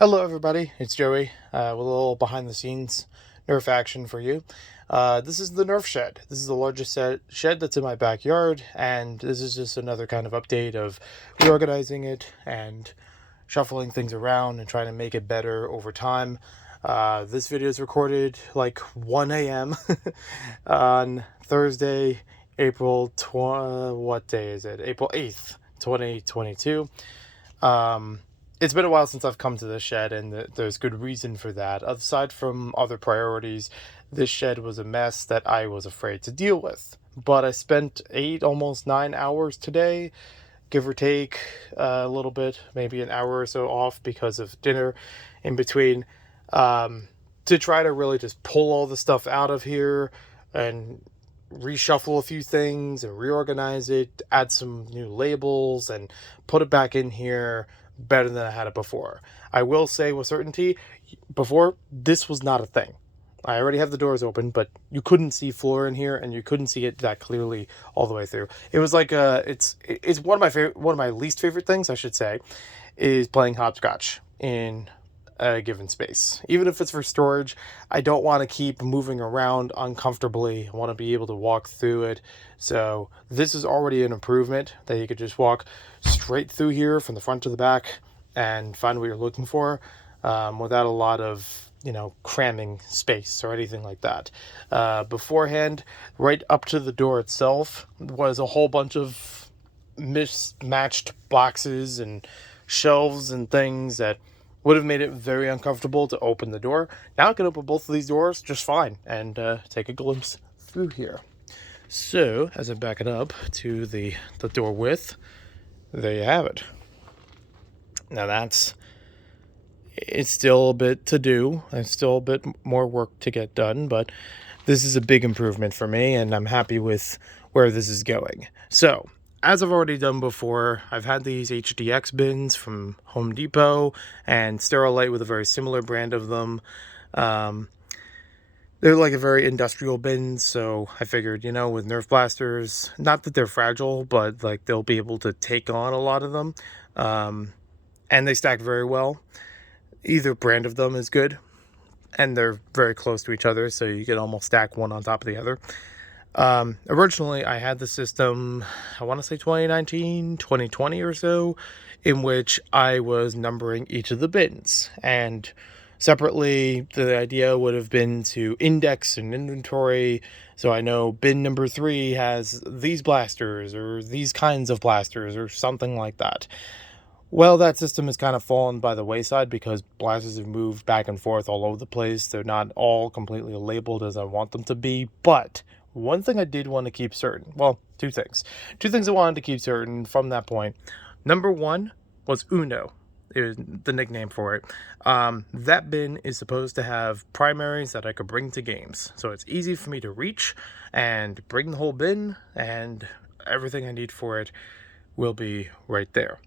Hello everybody, it's Joey with a little behind the scenes NERF action for you. This is the NERF shed. This is the largest shed that's in my backyard, and this is just another kind of update of reorganizing it and shuffling things around and trying to make it better over time. This video is recorded like 1 a.m. on Thursday, what day is it? April 8th, 2022. It's been a while since I've come to this shed, and there's good reason for that. Aside from other priorities, this shed was a mess that I was afraid to deal with. But I spent almost 9 hours today, give or take a little bit, maybe an hour or so off because of dinner in between, to try to really just pull all the stuff out of here and reshuffle a few things and reorganize it, add some new labels, and put it back in here better than I had it before. I will say with certainty, before, this was not a thing. I already have the doors open, but you couldn't see floor in here, and you couldn't see it that clearly all the way through. It was like it's one of my least favorite things, I should say, is playing hopscotch in a given space. Even if it's for storage, I don't want to keep moving around uncomfortably. I want to be able to walk through it. So this is already an improvement that you could just walk straight through here from the front to the back and find what you're looking for, without a lot of cramming space or anything like that. Beforehand, right up to the door itself was a whole bunch of mismatched boxes and shelves and things that would have made it very uncomfortable to open the door. Now I can open both of these doors just fine and take a glimpse through here. So, as I back it up to the door width, there you have it. Now it's still a bit to do. There's still a bit more work to get done, but this is a big improvement for me, and I'm happy with where this is going. So, as I've already done before, I've had these Hdx Bins from Home Depot and Sterilite with a very similar brand of them. They're like a very industrial bin, so I figured, with Nerf blasters, not that they're fragile, but like they'll be able to take on a lot of them. And they stack very well. Either brand of them is good, and they're very close to each other, so you can almost stack one on top of the other. Originally I had the system, I want to say 2019, 2020 or so, in which I was numbering each of the bins, and separately the idea would have been to index an inventory, so I know bin number 3 has these blasters or these kinds of blasters or something like that. Well, that system has kind of fallen by the wayside because blasters have moved back and forth all over the place. They're not all completely labeled as I want them to be, but one thing I did want to keep certain, well, two things I wanted to keep certain from that point. Number one was Uno, is the nickname for it. That bin is supposed to have primaries that I could bring to games, so it's easy for me to reach and bring the whole bin, and everything I need for it will be right there.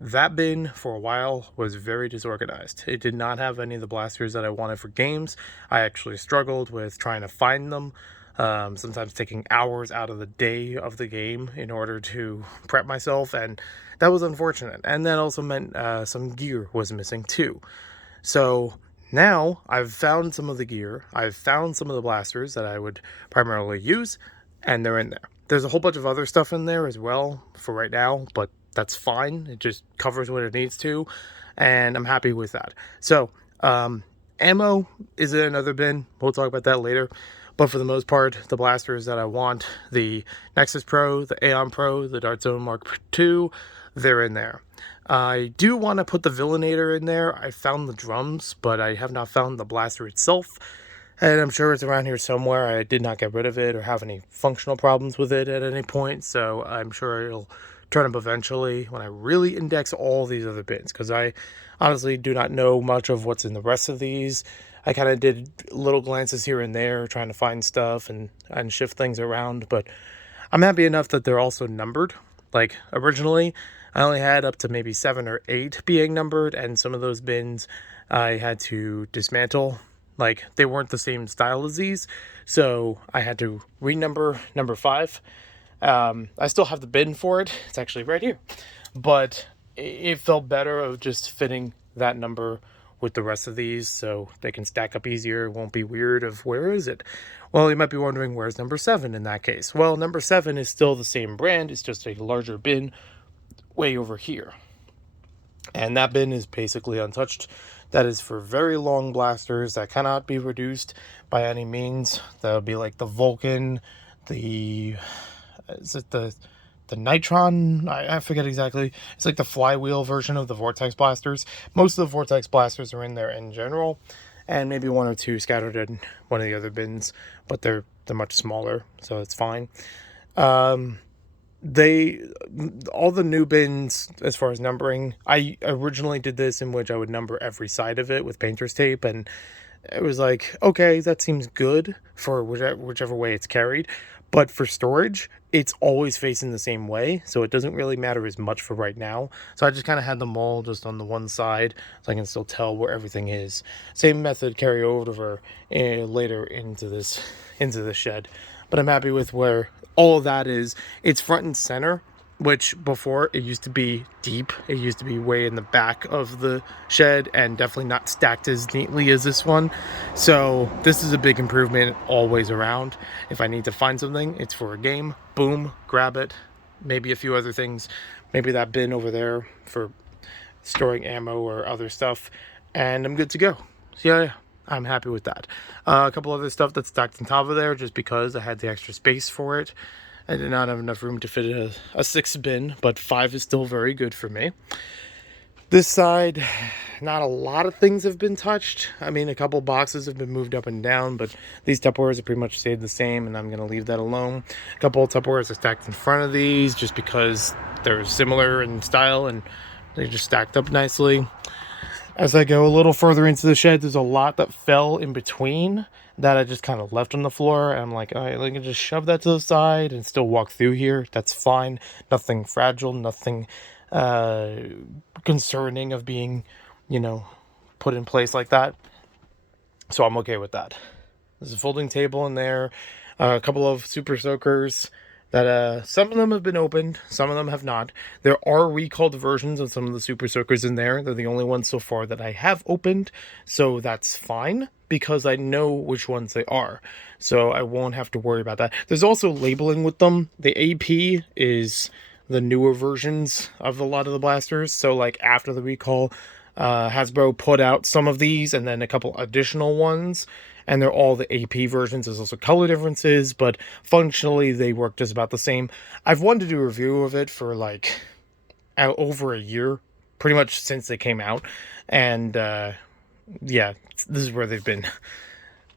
That bin for a while was very disorganized. It did not have any of the blasters that I wanted for games. I actually struggled with trying to find them, sometimes taking hours out of the day of the game in order to prep myself, and that was unfortunate. And that also meant some gear was missing too. So now I've found some of the gear, I've found some of the blasters that I would primarily use, and they're in there. There's a whole bunch of other stuff in there as well for right now, but that's fine. It just covers what it needs to, and I'm happy with that. So, ammo is in another bin. We'll talk about that later. But for the most part, the blasters that I want, the Nexus Pro, the Aeon Pro, the Dart Zone Mark II, they're in there. I do want to put the Villainator in there. I found the drums, but I have not found the blaster itself. And I'm sure it's around here somewhere. I did not get rid of it or have any functional problems with it at any point, so I'm sure it'll turn up eventually when I really index all these other bins, because I honestly do not know much of what's in the rest of these. I kind of did little glances here and there trying to find stuff and shift things around, but I'm happy enough that they're also numbered. Like originally I only had up to maybe 7 or 8 being numbered, and some of those bins I had to dismantle. Like, they weren't the same style as these, so I had to renumber number 5. I still have the bin for it. It's actually right here. But it felt better of just fitting that number with the rest of these so they can stack up easier. It won't be weird of where is it. Well, you might be wondering, where's number 7 in that case? Well, number 7 is still the same brand. It's just a larger bin way over here. And that bin is basically untouched. That is for very long blasters that cannot be reduced by any means. That would be like the Vulcan, the Nitron? I forget exactly. It's like the flywheel version of the Vortex blasters. Most of the Vortex blasters are in there in general, and maybe one or two scattered in one of the other bins, but they're much smaller, so it's fine. All the new bins, as far as numbering, I originally did this in which I would number every side of it with painter's tape, and it was like, okay, that seems good for whichever way it's carried, but for storage, it's always facing the same way, so it doesn't really matter as much for right now. So I just kind of had them all just on the one side, so I can still tell where everything is. Same method carry over later into the shed, but I'm happy with where all of that is. It's front and center, which before it used to be deep. It used to be way in the back of the shed and definitely not stacked as neatly as this one. So this is a big improvement always around. If I need to find something, it's for a game, boom, grab it. Maybe a few other things, maybe that bin over there for storing ammo or other stuff, and I'm good to go. So yeah, I'm happy with that. A couple other stuff that's stacked on top of there just because I had the extra space for it. I did not have enough room to fit a 6 bin, but 5 is still very good for me. This side, not a lot of things have been touched. I mean, a couple boxes have been moved up and down, but these Tupperwares have pretty much stayed the same, and I'm going to leave that alone. A couple of Tupperwares are stacked in front of these just because they're similar in style, and they just stacked up nicely. As I go a little further into the shed, there's a lot that fell in between that I just kind of left on the floor. And I'm like, all right, I can just shove that to the side and still walk through here. That's fine. Nothing fragile, nothing concerning of being, put in place like that. So I'm okay with that. There's a folding table in there, a couple of super soakers that some of them have been opened, some of them have not. There are recalled versions of some of the super soakers in there. They're the only ones so far that I have opened, so that's fine because I know which ones they are, so I won't have to worry about that. There's also labeling with them. The AP is the newer versions of a lot of the blasters, so like after the recall, Hasbro put out some of these and then a couple additional ones, and they're all the AP versions. There's also color differences, but functionally they work just about the same. I've wanted to do a review of it for like over a year, pretty much since they came out, and yeah, this is where they've been.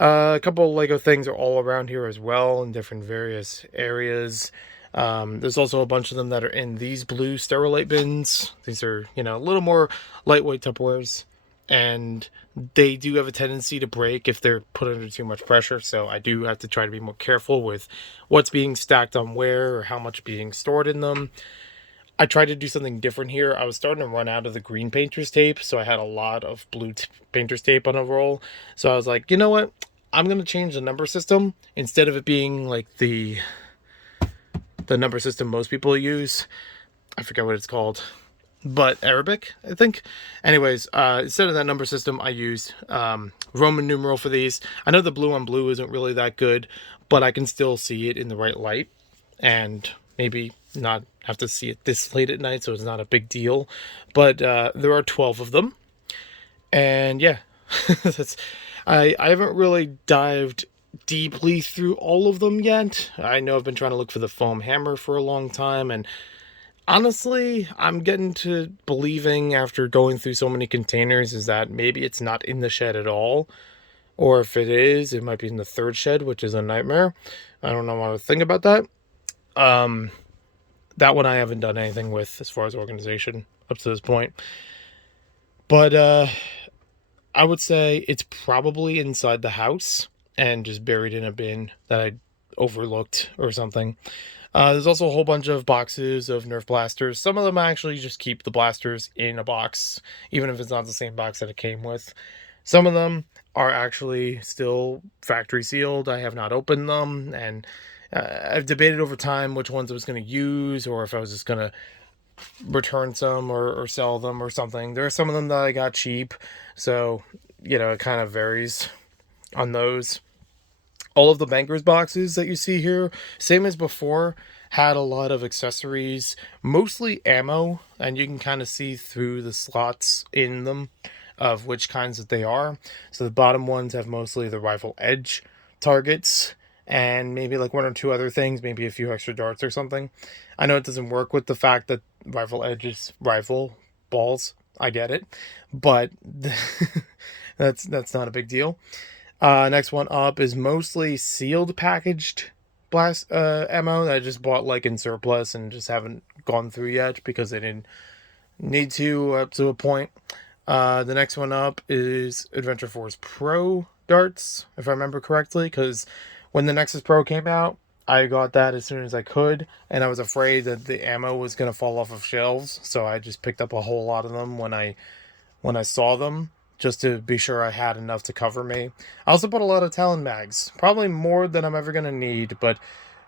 A couple of Lego things are all around here as well in different various areas. There's also a bunch of them that are in these blue Sterilite bins. These are, a little more lightweight Tupperwares, and they do have a tendency to break if they're put under too much pressure, so I do have to try to be more careful with what's being stacked on where or how much being stored in them. I tried to do something different here. I was starting to run out of the green painter's tape, so I had a lot of blue painter's tape on a roll. So I was like, you know what? I'm going to change the number system. Instead of it being like the number system most people use. I forget what it's called, but Arabic, I think. Anyways, instead of that number system, I used Roman numeral for these. I know the blue on blue isn't really that good, but I can still see it in the right light, and maybe not have to see it this late at night, so it's not a big deal. But there are 12 of them, and yeah, I haven't really dived deeply through all of them yet. I know I've been trying to look for the foam hammer for a long time, and honestly, I'm getting to believing after going through so many containers is that maybe it's not in the shed at all, or if it is, it might be in the third shed, which is a nightmare. I don't know what to think about that. That one I haven't done anything with as far as organization up to this point, but I would say it's probably inside the house and just buried in a bin that I overlooked or something. There's also a whole bunch of boxes of Nerf blasters. Some of them actually just keep the blasters in a box, even if it's not the same box that it came with. Some of them are actually still factory sealed. I have not opened them, and I've debated over time which ones I was going to use, or if I was just going to return some or sell them or something. There are some of them that I got cheap, so it kind of varies on those. All of the bankers boxes that you see here, same as before, had a lot of accessories, mostly ammo, and you can kind of see through the slots in them of which kinds that they are. So the bottom ones have mostly the rifle edge targets and maybe like one or two other things, maybe a few extra darts or something. I know it doesn't work with the fact that rifle edge is rifle balls. I get it, but that's not a big deal. Next one up is mostly sealed packaged blast ammo that I just bought like in surplus and just haven't gone through yet because I didn't need to up to a point. The next one up is Adventure Force Pro darts, if I remember correctly, because when the Nexus Pro came out, I got that as soon as I could, and I was afraid that the ammo was going to fall off of shelves, so I just picked up a whole lot of them when I saw them, just to be sure I had enough to cover me. I also bought a lot of Talon mags, probably more than I'm ever going to need, but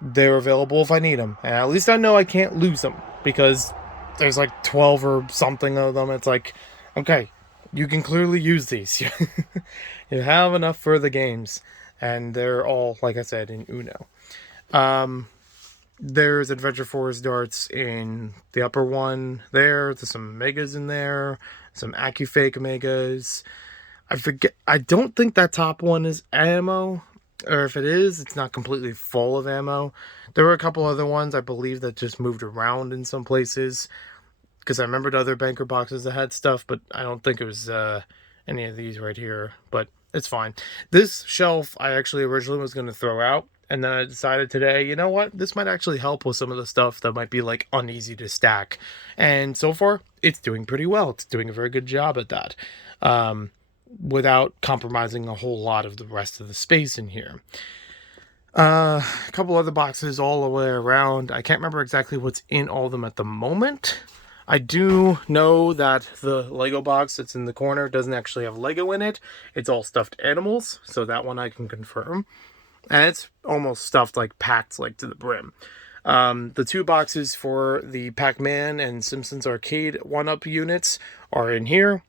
they're available if I need them. And at least I know I can't lose them, because there's like 12 or something of them. It's like, okay, you can clearly use these. You have enough for the games. And they're all, like I said, in Uno. There's Adventure Force darts in the upper one there. There's some megas in there. Some AccuFake megas. I forget. I don't think that top one is ammo. Or if it is, it's not completely full of ammo. There were a couple other ones, I believe, that just moved around in some places. Because I remembered other banker boxes that had stuff, but I don't think it was any of these right here. But it's fine. This shelf I actually originally was going to throw out. And then I decided today, you know what? This might actually help with some of the stuff that might be like uneasy to stack. And so far, it's doing pretty well. It's doing a very good job at that. Without compromising a whole lot of the rest of the space in here. A couple other boxes all the way around. I can't remember exactly what's in all of them at the moment. I do know that the Lego box that's in the corner doesn't actually have Lego in it. It's all stuffed animals, so that one I can confirm. And it's almost stuffed, like packed like to the brim. The two boxes for the Pac-Man and Simpsons Arcade 1-Up units are in here,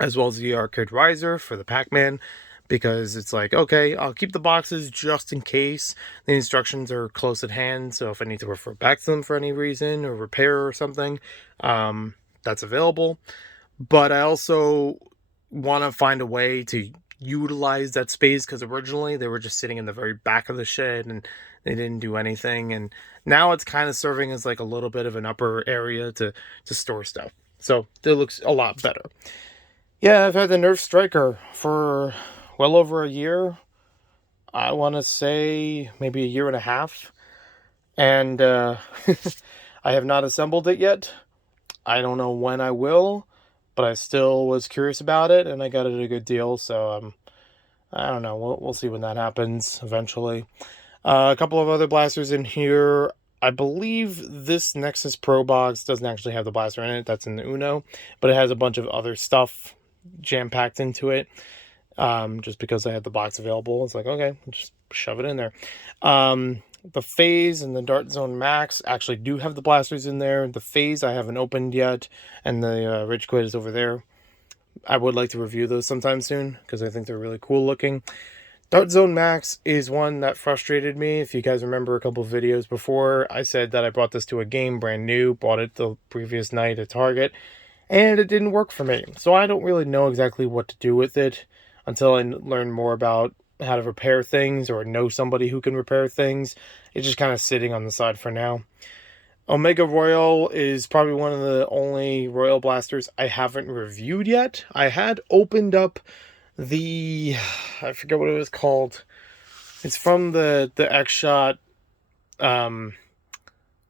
as well as the Arcade Riser for the Pac-Man, because it's like, okay, I'll keep the boxes just in case. The instructions are close at hand, so if I need to refer back to them for any reason or repair or something, that's available. But I also want to find a way to utilize that space, because originally they were just sitting in the very back of the shed and they didn't do anything, and now it's kind of serving as like a little bit of an upper area to store stuff, so it looks a lot better. Yeah, I've had the Nerf Striker for well over a year. I want to say maybe a year and a half, and I have not assembled it yet. I don't know when I will, but I still was curious about it, and I got it at a good deal, so I don't know. We'll see when that happens eventually. A couple of other blasters in here. I believe this Nexus Pro box doesn't actually have the blaster in it. That's in the Uno, but it has a bunch of other stuff jam-packed into it. Just because I had the box available, it's like, okay, just shove it in there. The Phase and the Dart Zone Max actually do have the blasters in there. The Phase I haven't opened yet, and the Rich Quid is over there. I would like to review those sometime soon, because I think they're really cool looking. Dart Zone Max is one that frustrated me. If you guys remember a couple of videos before, I said that I brought this to a game brand new, bought it the previous night at Target, and it didn't work for me. So I don't really know exactly what to do with it until I learn more about how to repair things or know somebody who can repair things. It's just kind of sitting on the side for now. Omega Royal is probably one of the only Royal blasters I haven't reviewed yet. I had opened up the, I forget what it was called. It's from the X-Shot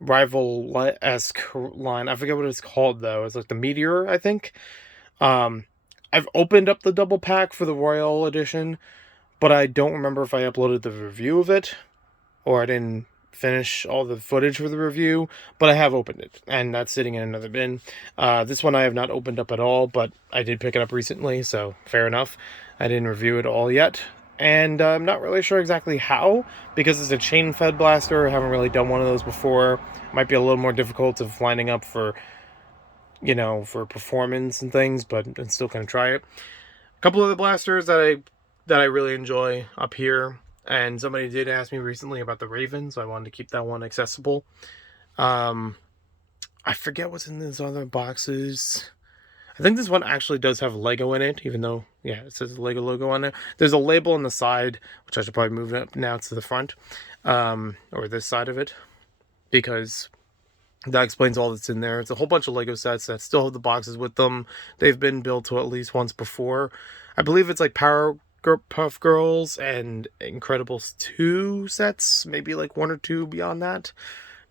Rival-esque line. I forget what it's called though. It's like the Meteor, I think. I've opened up the double pack for the Royal Edition, but I don't remember if I uploaded the review of it, or I didn't finish all the footage for the review, but I have opened it, and that's sitting in another bin. This one I have not opened up at all, but I did pick it up recently, so fair enough. I didn't review it all yet. And I'm not really sure exactly how, because it's a chain-fed blaster. I haven't really done one of those before. Might be a little more difficult of lining up for, for performance and things, but I'm still gonna try it. A couple of the blasters that I really enjoy up here, and somebody did ask me recently about the Raven, so I wanted to keep that one accessible. I forget what's in these other boxes. I think this one actually does have Lego in it, even though, yeah, it says Lego logo on it. There's a label on the side, which I should probably move up now to the front, or this side of it, because that explains all that's in there. It's a whole bunch of Lego sets that still have the boxes with them. They've been built to at least once before. I believe it's like Powerpuff Girls and Incredibles 2 sets, maybe like one or two beyond that.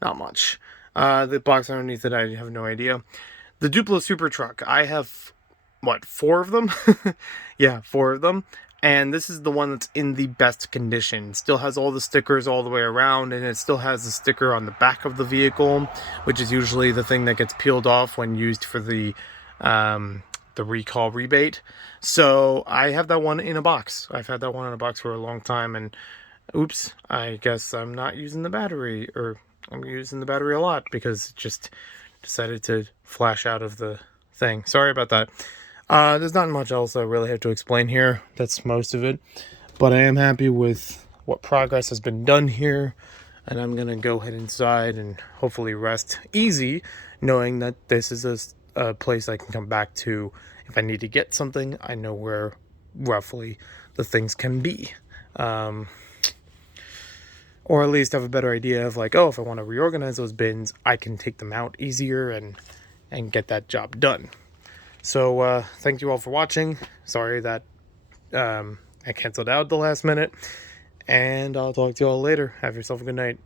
Not much. The box underneath it, I have no idea. The Duplo Super Truck, I have, what, 4 of them? Yeah, 4 of them. And this is the one that's in the best condition. It still has all the stickers all the way around, and it still has the sticker on the back of the vehicle, which is usually the thing that gets peeled off when used for the recall rebate. So I have that one in a box. I've had that one in a box for a long time, and oops, I guess I'm not using the battery, or I'm using the battery a lot because it just decided to flash out of the thing. Sorry about that. There's not much else I really have to explain here. That's most of it. But I am happy with what progress has been done here. And I'm going to go head inside and hopefully rest easy, knowing that this is a place I can come back to if I need to get something. I know where roughly the things can be. Or at least have a better idea of like, oh, if I want to reorganize those bins, I can take them out easier and get that job done. So thank you all for watching. Sorry that I canceled out the last minute. And I'll talk to you all later. Have yourself a good night.